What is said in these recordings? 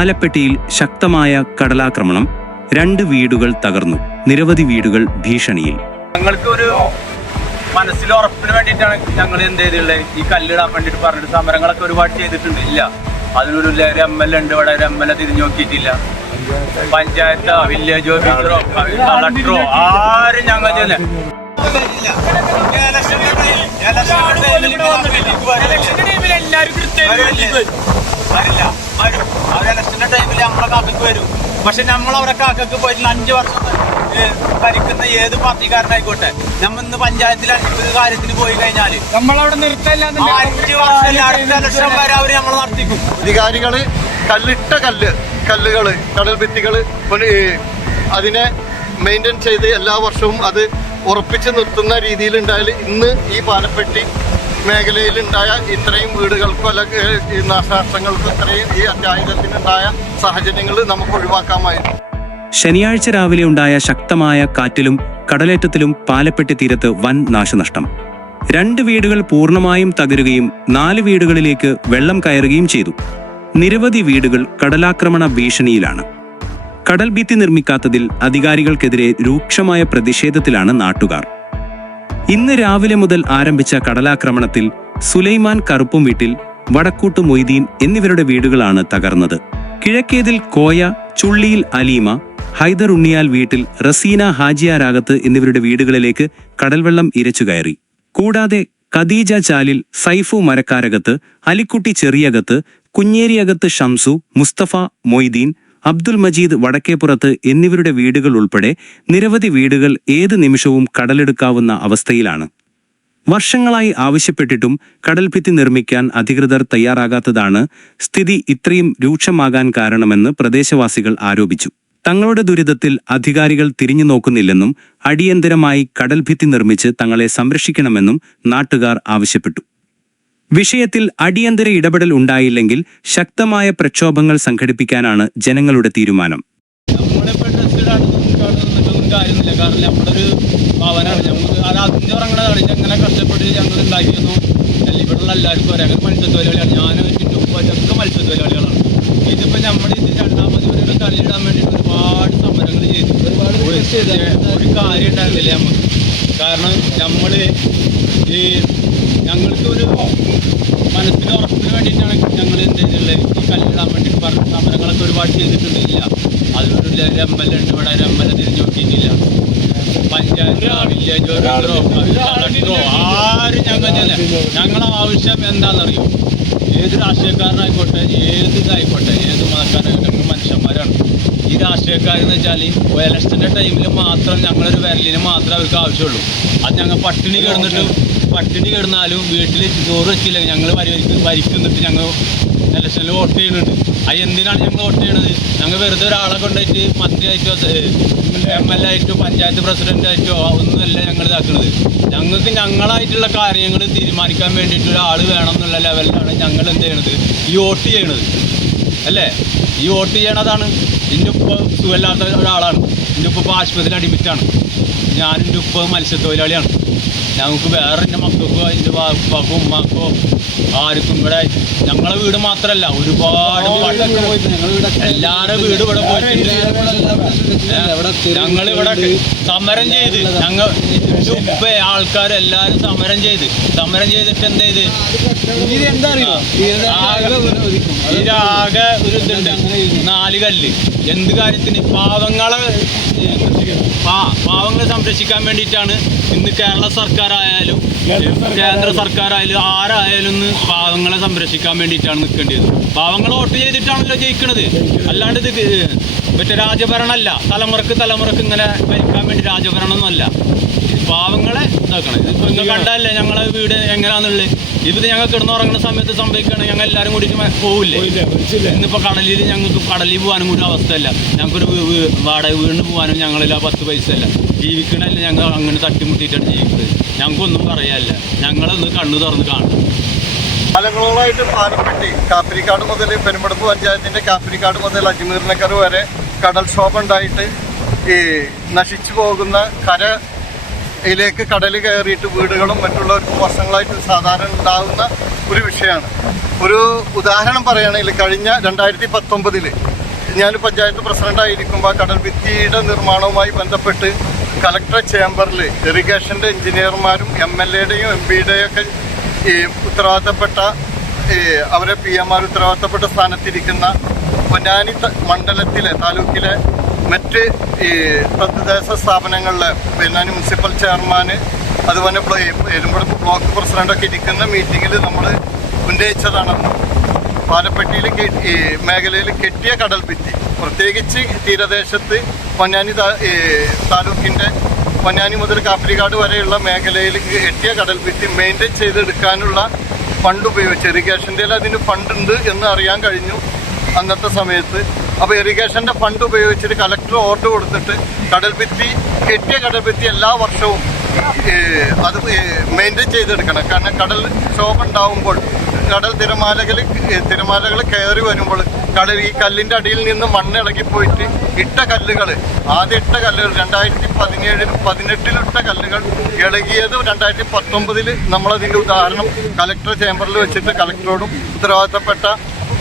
പാലപ്പെട്ടിയിൽ ശക്തമായ കടലാക്രമണം രണ്ട് വീടുകൾ തകർന്നു നിരവധി വീടുകൾ ഭീഷണിയിൽ. ഞങ്ങൾക്ക് ഒരു മനസ്സിൽ ഉറപ്പിന് വേണ്ടിയിട്ടാണ് ഞങ്ങൾ എന്ത് ചെയ്തിട്ടുള്ളത്? ഈ കല്ലിടാൻ വേണ്ടിയിട്ട് പറഞ്ഞിട്ട് സമരങ്ങളൊക്കെ ഒരുപാട് ചെയ്തിട്ടുണ്ട്. ഇല്ല. അതിനൊരു ഒരു എം എൽ എ ഉണ്ട് ഇവിടെ. ഒരു എം എൽ എ തിരിഞ്ഞു നോക്കിയിട്ടില്ല. പഞ്ചായത്തോ വില്ലേജോ ഓഫീസറോ കളക്ടറോ ആരും ഞങ്ങൾ ചെയ്യുന്നില്ല വരില്ല. വരും അവർ ഇലക്ഷന്റെ ടൈമിൽ നമ്മളെ കാക്കക്ക് വരും. പക്ഷെ നമ്മൾ അവരെ കാക്കക്ക് പോയിട്ട് അഞ്ചു വർഷം ഭരിക്കുന്ന ഏത് പാർട്ടിക്കാരനായിക്കോട്ടെ? നമ്മ ഇന്ന് പഞ്ചായത്തിൽ ഒരു കാര്യത്തിന് പോയി കഴിഞ്ഞാൽ നമ്മളവിടെ നിർത്തല്ല അഞ്ചു വർഷം അടുത്ത ലക്ഷം വരെ അവർ നമ്മൾ നടത്തിക്കും. അധികാരികൾ കല്ലിട്ട കല്ല് കല്ലുകൾ കടൽ ഭിത്തികൾ അതിനെ മെയിന്റെയിൻ ചെയ്ത് എല്ലാ വർഷവും അത് ഉറപ്പിച്ച് നിർത്തുന്ന രീതിയിൽ രീതിയിലുണ്ടായാൽ ഇന്ന് ഈ പാലപ്പെട്ടി മേഖലയിലുണ്ടായ ഇത്രയും വീടുകൾക്കും അല്ലെങ്കിൽ ഈ നാശനഷ്ടങ്ങൾക്കും ഇത്രയും ഈ അത്യാഹിതത്തിനുണ്ടായ സാഹചര്യങ്ങൾ നമുക്ക് ഒഴിവാക്കാമായിരുന്നു. ശനിയാഴ്ച രാവിലെ ഉണ്ടായ ശക്തമായ കാറ്റിലും കടലേറ്റത്തിലും പാലപ്പെട്ടി തീരത്ത് വൻ നാശനഷ്ടം. രണ്ട് വീടുകൾ പൂർണമായും തകരുകയും നാല് വീടുകളിലേക്ക് വെള്ളം കയറുകയും ചെയ്തു. നിരവധി വീടുകൾ കടലാക്രമണ ഭീഷണിയിലാണ്. കടൽ ഭിത്തി നിർമ്മിക്കാത്തതിൽ അധികാരികൾക്കെതിരെ രൂക്ഷമായ പ്രതിഷേധത്തിലാണ് നാട്ടുകാർ. ഇന്ന് രാവിലെ മുതൽ ആരംഭിച്ച കടലാക്രമണത്തിൽ സുലൈമാൻ കറുപ്പും വീട്ടിൽ വടക്കൂട്ട് മൊയ്തീൻ എന്നിവരുടെ വീടുകളാണ് തകർന്നത്. കിഴക്കേതിൽ കോയ ചുള്ളിയിൽ അലീമ ഹൈദർ ഉണ്ണിയാൽ വീട്ടിൽ റസീന ഹാജിയ രാഗത്ത് എന്നിവരുടെ വീടുകളിലേക്ക് കടൽവെള്ളം ഇരച്ചു കയറി. കൂടാതെ ഖദീജ ചാലിൽ സൈഫു മരക്കാരകത്ത് അലിക്കുട്ടി ചെറിയകത്ത് കുഞ്ഞേരിയകത്ത് ഷംസു മുസ്തഫ മൊയ്തീൻ അബ്ദുൽ മജീദ് വടക്കേപ്പുറത്ത് എന്നിവരുടെ വീടുകൾ ഉൾപ്പെടെ നിരവധി വീടുകൾ ഏത് നിമിഷവും കടലെടുക്കാവുന്ന അവസ്ഥയിലാണ്. വർഷങ്ങളായി ആവശ്യപ്പെട്ടിട്ടും കടൽഭിത്തി നിർമ്മിക്കാൻ അധികൃതർ തയ്യാറാകാത്തതാണ് സ്ഥിതി ഇത്രയും രൂക്ഷമാകാൻ കാരണമെന്ന് പ്രദേശവാസികൾ ആരോപിച്ചു. തങ്ങളുടെ ദുരിതത്തിൽ അധികാരികൾ തിരിഞ്ഞു നോക്കുന്നില്ലെന്നും അടിയന്തരമായി കടൽഭിത്തി നിർമ്മിച്ച് തങ്ങളെ സംരക്ഷിക്കണമെന്നും നാട്ടുകാർ ആവശ്യപ്പെട്ടു. വിഷയത്തിൽ അടിയന്തര ഇടപെടൽ ഉണ്ടായില്ലെങ്കിൽ ശക്തമായ പ്രക്ഷോഭങ്ങൾ സംഘടിപ്പിക്കാനാണ് ജനങ്ങളുടെ തീരുമാനം. കാര്യമൊന്നുമില്ല കാരണം നമ്മളൊരു ഭവനാണ്. നമുക്ക് അത് അതിന്റെ ഉറങ്ങണതാണ് ഞങ്ങനെ കഷ്ടപ്പെട്ട് ഞങ്ങൾ ഉണ്ടാക്കിയിരുന്നു. ഇവിടെയുള്ള എല്ലാവർക്കും ഒരേ മത്സ്യത്തൊഴിലാളിയാണ്. ഞാനും എന്റെ ഉപ്പൊക്കെ മത്സ്യത്തൊഴിലാളികളാണ്. ഇതിപ്പോ നമ്മുടെ ഇത് രണ്ടാമത് ഒരു കല്ലിടാൻ വേണ്ടിയിട്ട് ഒരുപാട് സമരങ്ങൾ ചെയ്തു. ഒരുപാട് ഒരു കാര്യം ഉണ്ടായിരുന്നില്ല നമുക്ക് കാരണം നമ്മൾ ഈ ഞങ്ങൾക്ക് ഒരു മനസ്സിന് ഉറപ്പിന് വേണ്ടിയിട്ടാണ് ഞങ്ങൾ എന്ത് ചെയ്തിട്ടുള്ളത്? ഈ കല്ലിടാൻ വേണ്ടിയിട്ട് പറഞ്ഞ സമരങ്ങളൊക്കെ ഒരുപാട് ചെയ്തിട്ടുണ്ട് ഇല്ല അതിനൊരു എം എൽ എ ഉണ്ട് ഇവിടെ. ഒരു എം എൽ എ തിരിഞ്ഞു നോക്കിയിട്ടില്ല പഞ്ചായത്തോ വില്ലേജോ കളക്ടറോ ആരും ഞങ്ങൾ ഞങ്ങളെ ആവശ്യം എന്താണെന്നറിയോ? ഏത് രാഷ്ട്രീയക്കാരനായിക്കോട്ടെ ഏത് ഇതായിക്കോട്ടെ ഏത് മതക്കാരായിക്കോട്ടെ മനുഷ്യന്മാരാണ്. ഈ രാഷ്ട്രീയക്കാരെന്ന് വെച്ചാൽ ഇലക്ഷന്റെ ടൈമിൽ മാത്രം ഞങ്ങളൊരു വിരലിന് മാത്രമേ അവർക്ക് ആവശ്യമുള്ളൂ. അത് ഞങ്ങൾ പട്ടിണി കിടന്നിട്ട് പട്ടിണി കിടന്നാലും വീട്ടിൽ ചോറ് വെച്ചില്ല ഞങ്ങൾ വരിക്കും വരിക്കുന്നിട്ട് ഞങ്ങൾ ഇലക്ഷനിൽ വോട്ട് ചെയ്യുന്നുണ്ട്. അത് എന്തിനാണ് ഞങ്ങൾ വോട്ട് ചെയ്യണത്? ഞങ്ങൾ വെറുതെ ഒരാളെ കൊണ്ടായിട്ട് മന്ത്രിയായിട്ടോ എം എൽ എ ആയിട്ടോ പഞ്ചായത്ത് പ്രസിഡന്റ് ആയിട്ടോ ഒന്നുമല്ല ഞങ്ങൾ ഇതാക്കുന്നത് ഞങ്ങൾക്ക് ഞങ്ങളായിട്ടുള്ള കാര്യങ്ങൾ തീരുമാനിക്കാൻ വേണ്ടിയിട്ട് ഒരാൾ വേണം എന്നുള്ള ലെവലിലാണ് ഞങ്ങൾ എന്ത് ചെയ്യണത്? ഈ വോട്ട് ചെയ്യണത്. അല്ലേ? ഈ വോട്ട് ചെയ്യണതാണ്. എന്റെ ഉപ്പ സുഖമില്ലാത്ത ഒരാളാണ്. എന്റെ ഉപ്പ ഇപ്പോൾ ആശുപത്രിയിൽ അഡ്മിറ്റാണ് ഞാൻ എന്റെ ഉപ്പ മത്സ്യത്തൊഴിലാളിയാണ്. ഞങ്ങൾക്ക് വേറെ എന്റെ മക്കൾക്കോ എന്റെ ഉപ്പാക്കോ ഉമ്മാക്കോ ആർക്കും ഇവിടെ ഞങ്ങളെ വീട് മാത്രമല്ല ഒരുപാട് എല്ലാവരുടെ വീട് ഇവിടെ പോയിട്ടുണ്ട്. ഞങ്ങൾ ഇവിടെ സമരം ചെയ്ത് ഞങ്ങൾ ഉപ്പ ആൾക്കാരെല്ലാവരും സമരം ചെയ്ത്. സമരം ചെയ്തിട്ട് എന്ത് ചെയ്ത്? ആകെ ഒരു ഇതുണ്ട്. നാല് കല്ല്. എന്ത് കാര്യത്തിന് പാവങ്ങളെ പാവങ്ങളെ സംരക്ഷിക്കാൻ വേണ്ടിയിട്ടാണ് ഇന്ന് കേരള സർക്കാരായാലും കേന്ദ്ര സർക്കാരായാലും ആരായാലും ഒന്ന് പാവങ്ങളെ സംരക്ഷിക്കാൻ വേണ്ടിയിട്ടാണ് നിൽക്കേണ്ടത് പാവങ്ങൾ വോട്ട് ചെയ്തിട്ടാണല്ലോ ജയിക്കണത്. അല്ലാണ്ട് ഇത് മറ്റേ രാജഭരണമല്ല തലമുറയ്ക്ക് തലമുറയ്ക്ക് ഇങ്ങനെ ഭരിക്കാൻ വേണ്ടി രാജഭരണമൊന്നുമല്ല പാവങ്ങളെ ഇതാക്കണം. ഇതിപ്പോൾ നിങ്ങൾ കണ്ടല്ലേ ഞങ്ങളെ വീട് എങ്ങനെയാണെന്നുള്ളത് ഇപ്പം ഞങ്ങൾ കിടന്നുറങ്ങുന്ന സമയത്ത് സംഭവിക്കുകയാണ് ഞങ്ങൾ എല്ലാവരും കൂടി പോവില്ലേ? ഇന്നിപ്പോൾ കടലിൽ ഞങ്ങൾക്ക് കടലിൽ പോകാനും കൂടി അവസ്ഥയല്ല. ഞങ്ങൾക്കൊരു വാടക വീടിന് പോകാനും ഞങ്ങളില്ല പത്ത് പൈസ അല്ല ജീവിക്കണല്ല ഞങ്ങൾ അങ്ങനെ തട്ടിമുട്ടിയിട്ടാണ് ജീവിക്കുന്നത്. ഞങ്ങൾക്കൊന്നും പറയാനില്ല. ഞങ്ങളൊന്ന് കണ്ണു തുറന്ന് കാണും കാലങ്ങളോളായിട്ട് പാലപ്പെട്ടി കാപ്പിരിക്കാട് മുതൽ പെരുമ്പടപ്പ് പഞ്ചായത്തിന്റെ കാപ്പിരിക്കാട് മുതൽ അജ്മീറിനക്കർ വരെ കടൽക്ഷോഭം ഉണ്ടായിട്ട് ഈ നശിച്ചു പോകുന്ന കര ഇതിലേക്ക് കടൽ കയറിയിട്ട് വീടുകളും മറ്റുള്ളവർക്കും വർഷങ്ങളായിട്ട് സാധാരണ ഉണ്ടാകുന്ന ഒരു വിഷയമാണ്. ഒരു ഉദാഹരണം പറയുകയാണെങ്കിൽ കഴിഞ്ഞ രണ്ടായിരത്തി പത്തൊമ്പതിൽ ഞാൻ പഞ്ചായത്ത് പ്രസിഡന്റായിരിക്കുമ്പോൾ കടൽ ഭിത്തിയുടെ നിർമ്മാണവുമായി ബന്ധപ്പെട്ട് കലക്ടർ ചേംബറിൽ ഇറിഗേഷന്റെ എഞ്ചിനീയർമാരും എം എൽ എയുടെയും എം പിയുടെയൊക്കെ ഈ ഉത്തരവാദിത്തപ്പെട്ട അവരെ പി എമാർ ഉത്തരവാദിത്തപ്പെട്ട സ്ഥാനത്തിരിക്കുന്ന പൊന്നാനി മണ്ഡലത്തിലെ താലൂക്കിലെ മറ്റ് ഈ തദ്ദേശ സ്ഥാപനങ്ങളിലെ പൊന്നാനി മുനിസിപ്പൽ ചെയർമാന് അതുപോലെ എരുമ്പടപ്പ് ബ്ലോക്ക് പ്രസിഡന്റൊക്കെ ഇരിക്കുന്ന മീറ്റിങ്ങിൽ നമ്മൾ ഉന്നയിച്ചതാണ്. പാലപ്പെട്ടിയിൽ ഈ മേഖലയിൽ കെട്ടിയ കടൽ ഭിത്തി പ്രത്യേകിച്ച് തീരദേശത്ത് പൊന്നാനി താലൂക്കിന്റെ പൊന്നാനി മുതൽ കാപ്പിരിക്കാട് വരെയുള്ള മേഖലയിൽ എത്തിയ കടൽ ഭിത്തി മെയിന്റെയിൻ ചെയ്തെടുക്കാനുള്ള ഫണ്ട് ഉപയോഗിച്ച്. ഇറിഗേഷന്റെ അതിന് ഫണ്ട് ഉണ്ട് എന്ന് അറിയാൻ കഴിഞ്ഞു അന്നത്തെ സമയത്ത്. അപ്പോൾ ഇറിഗേഷന്റെ ഫണ്ട് ഉപയോഗിച്ചിട്ട് കലക്ടർ ഓർഡർ കൊടുത്തിട്ട് കടൽഭിത്തി കെട്ടിയ കടൽ ഭിത്തി എല്ലാ വർഷവും അത് മെയിന്റെയിൻ ചെയ്തെടുക്കണം. കാരണം കടൽ ക്ഷോഭം ഉണ്ടാവുമ്പോൾ കടൽ തിരമാലകൾ തിരമാലകൾ കയറി വരുമ്പോൾ കടൽ ഈ കല്ലിന്റെ അടിയിൽ നിന്ന് മണ്ണിളകിപ്പോയിട്ട് ഇട്ട കല്ലുകൾ ആദ്യം ഇട്ട കല്ലുകൾ രണ്ടായിരത്തി പതിനേഴിലും പതിനെട്ടിലിട്ട കല്ലുകൾ ഇളകിയത് രണ്ടായിരത്തി പത്തൊമ്പതിൽ നമ്മളതിന്റെ ഉദാഹരണം കലക്ടർ ചേംബറിൽ വെച്ചിട്ട് കലക്ടറോടും ഉത്തരവാദിത്തപ്പെട്ട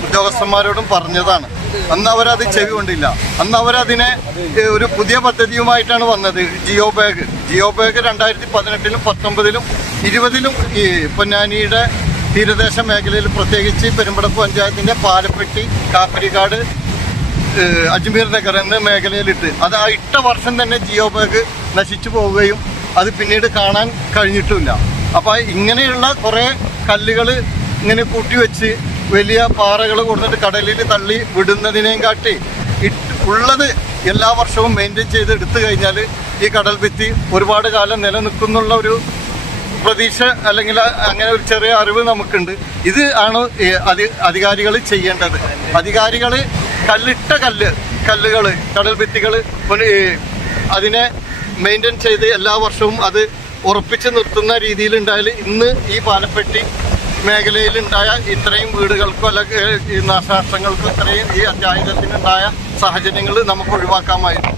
ഉദ്യോഗസ്ഥന്മാരോടും പറഞ്ഞതാണ്. അന്ന് അവരത് ചെവി കൊണ്ടില്ല. അന്ന് അവരതിനെ ഒരു പുതിയ പദ്ധതിയുമായിട്ടാണ് വന്നത്. ജിയോ ബാഗ്. ജിയോ ബാഗ് രണ്ടായിരത്തി പതിനെട്ടിലും പത്തൊമ്പതിലും ഇരുപതിലും ഈ പൊന്നാനിയുടെ തീരദേശ മേഖലയിൽ പ്രത്യേകിച്ച് പെരുമ്പടപ്പ് പഞ്ചായത്തിന്റെ പാലപ്പെട്ടി കാപ്പരിക്കാട് അജ്മീർ നഗർ എന്ന മേഖലയിലിട്ട് അത് ആ ഇട്ട വർഷം തന്നെ ജിയോ ബാഗ് നശിച്ചു പോവുകയും അത് പിന്നീട് കാണാൻ കഴിഞ്ഞിട്ടുമില്ല. അപ്പോൾ ഇങ്ങനെയുള്ള കുറേ കല്ലുകൾ ഇങ്ങനെ കൂട്ടിവെച്ച് വലിയ പാറകൾ കൊടുത്തിട്ട് കടലിൽ തള്ളി വിടുന്നതിനെയും കാട്ടി ഇട്ട് ഉള്ളത് എല്ലാ വർഷവും മെയിന്റെയിൻ ചെയ്ത് എടുത്തു കഴിഞ്ഞാൽ ഈ കടൽ ഭിത്തി ഒരുപാട് കാലം നിലനിൽക്കുന്നുള്ള ഒരു പ്രതീക്ഷ അല്ലെങ്കിൽ അങ്ങനെ ഒരു ചെറിയ അറിവ് നമുക്കുണ്ട്. ഇത് ആണ് അധികാരികൾ ചെയ്യേണ്ടത്. അധികാരികൾ കല്ലിട്ട കല്ല് കല്ലുകൾ കടൽ ഭിത്തികൾ അതിനെ മെയിന്റെയിൻ ചെയ്ത് എല്ലാ വർഷവും അത് ഉറപ്പിച്ച് നിർത്തുന്ന രീതിയിലുണ്ടായാൽ ഇന്ന് ഈ പാലപ്പെട്ടി മേഖലയിലുണ്ടായ ഇത്രയും വീടുകൾക്കോ അല്ലെങ്കിൽ ഈ ഇത്രയും ഈ അത്യാഹിതത്തിനുണ്ടായ സാഹചര്യങ്ങൾ നമുക്ക് ഒഴിവാക്കാമായിരുന്നു.